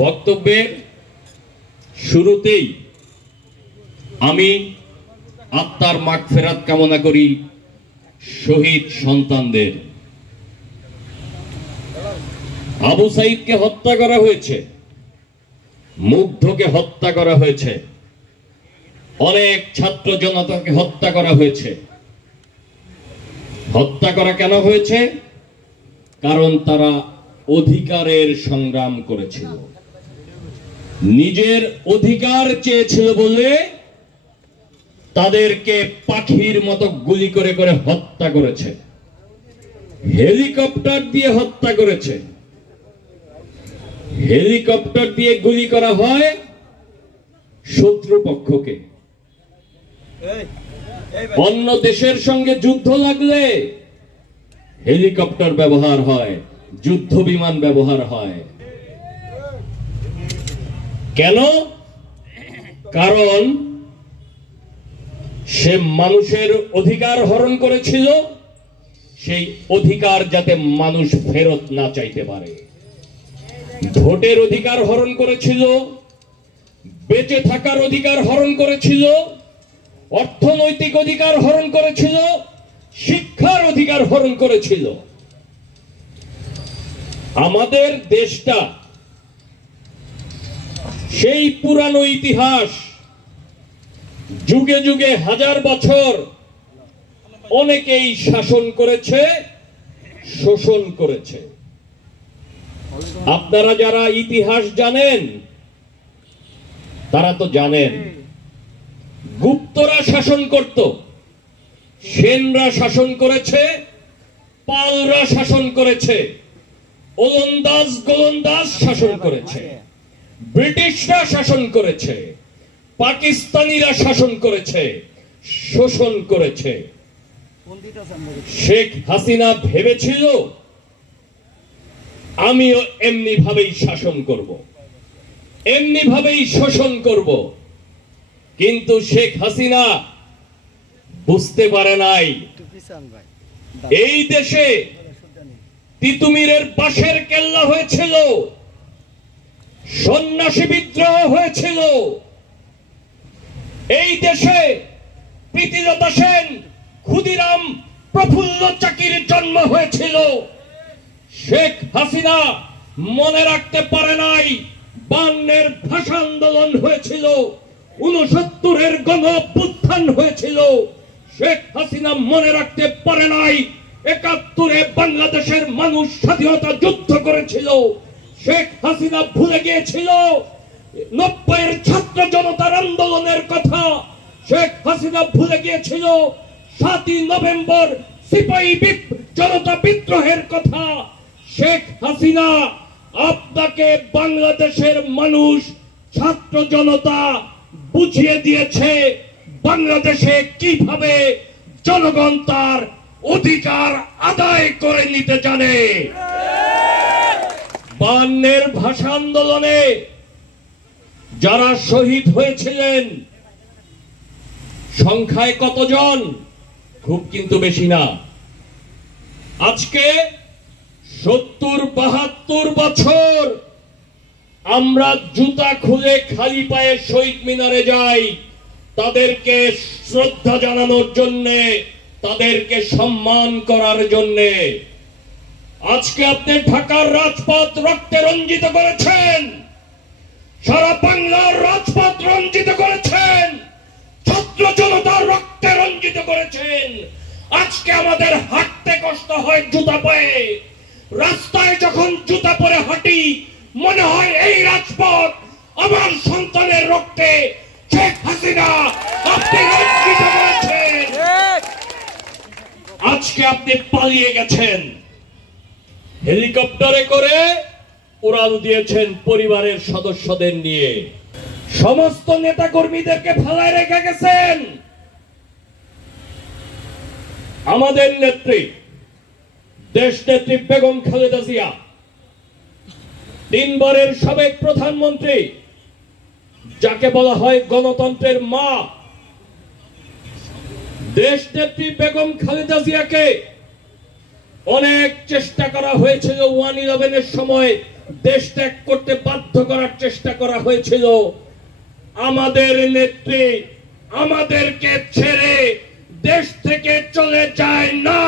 বক্তব্যের শুরুতেই আমি আত্মার মাগফিরাত কামনা করি শহীদ সন্তানদের। আবু সাইদকে হত্যা করা হয়েছে, মুগ্ধকে হত্যা করা হয়েছে, অনেক ছাত্র জনতাকে হত্যা করা হয়েছে। হত্যা করা কেন হয়েছে? কারণ তারা অধিকারের সংগ্রাম করেছিল, নিজের অধিকার চেয়েছিল বলে তাদেরকে পাখির মতো গুলি করে করে হত্যা করেছে, হেলিকপ্টার দিয়ে হত্যা করেছে। হেলিকপ্টার দিয়ে গুলি করা হয় শত্রুপক্ষকে। অন্য দেশের সঙ্গে যুদ্ধ লাগলে হেলিকপ্টার ব্যবহার হয়, যুদ্ধ বিমান ব্যবহার হয়। কেন? কারণ সে মানুষের অধিকার হরণ করেছিল, সেই অধিকার যাতে মানুষ ফেরত না চাইতে পারে। ভোটের অধিকার হরণ করেছিল, বেঁচে থাকার অধিকার হরণ করেছিল, অর্থনৈতিক অধিকার হরণ করেছিল, শিক্ষার অধিকার হরণ করেছিল। আমাদের দেশটা সেই পুরানো ইতিহাস, যুগে যুগে হাজার বছর অনেকেই শাসন করেছে, শোষণ করেছে। আপনারা যারা ইতিহাস জানেন তারা তো জানেন গুপ্তরা শাসন করত, সেনরা শাসন করেছে, পালরা শাসন করেছে, ওলন্দাজ গোলন্দাজ শাসন করেছে, ব্রিটিশরা শাসন করেছে, পাকিস্তানিরা শাসন করেছে, শোষণ করেছে। শেখ হাসিনা ভেবেছিল আমিও এমনি ভাবেই শাসন করব, এমনি ভাবেই শোষণ করব। কিন্তু শেখ হাসিনা বুঝতে পারে নাই এই দেশে তিতুমিরের বাঁশের কেল্লা হয়েছিল, সন্ন্যাসী বিদ্রোহ হয়েছিল, এই দেশে প্রীতিলতা সেন, ক্ষুদিরাম, প্রফুল্ল চাকির জন্ম হয়েছিল। শেখ হাসিনা মনে রাখতে পারে নাই 52-এর ভাষা আন্দোলন হয়েছিল, 69-এর গণ অভ্যুত্থান হয়েছিল। শেখ হাসিনা মনে রাখতে পারে নাই 71-এ বাংলাদেশের মানুষ স্বাধীনতা যুদ্ধ করেছিল। শেখ হাসিনা ভুলে গিয়েছিল 90-এর ছাত্র জনতার আন্দোলনের কথা। শেখ হাসিনা ভুলে গিয়েছিল 7ই নভেম্বর সিপাহী জনতা বিদ্রোহের কথা। শেখ হাসিনা আপনাকে বাংলাদেশের মানুষ, ছাত্র জনতা বুঝিয়ে দিয়েছে বাংলাদেশে কিভাবে জনগণ তার অধিকার আদায় করে নিতে জানে। 52-এর ভাষা আন্দোলনে যারা শহীদ হয়েছিলেন সংখ্যায় কতজন? খুব কিন্তু বেশি না। আজকে 70-72 বছর আমরা জুতা খুলে খালি পায়ে শহীদ মিনারে যাই তাদেরকে শ্রদ্ধা জানানোর জন্য, তাদেরকে সম্মান করার জন্য। আজকে আপনি ঢাকার রাজপথ রক্তে রঞ্জিত করেছেন, সারা বাংলার রাজপথ রঞ্জিত করেছেন, ছাত্র জনতার রক্তে রঞ্জিত করেছেন। আজকে আমাদের হাঁটতে কষ্ট হয় জুতা পায়ে, রাস্তায় যখন জুতা পরে হাঁটি মনে হয় এই রাজপথ আমার সন্তানের রক্তে। শেখ হাসিনা আপনি রঞ্জিত করেছেন, আজকে আপনি পালিয়ে গেছেন, হেলিকপ্টারে করে উড়াল দিয়েছেন পরিবারের সদস্যদের নিয়ে, সমস্ত নেতা কর্মীদেরকে ফেলায় রেখে গেছেন। আমাদের নেত্রী, দেশ নেত্রী বেগম খালেদা জিয়া, 3 বারের সাবেক প্রধানমন্ত্রী, যাকে বলা হয় গণতন্ত্রের মা, দেশ নেত্রী বেগম খালেদা জিয়াকে অনেক চেষ্টা করা হয়েছিল 1/11-এর সময় দেশ ত্যাগ করতে বাধ্য করার চেষ্টা করা হয়েছিল, আমাদের নেত্রী আমাদেরকে ছেড়ে দেশ থেকে চলে যায় না।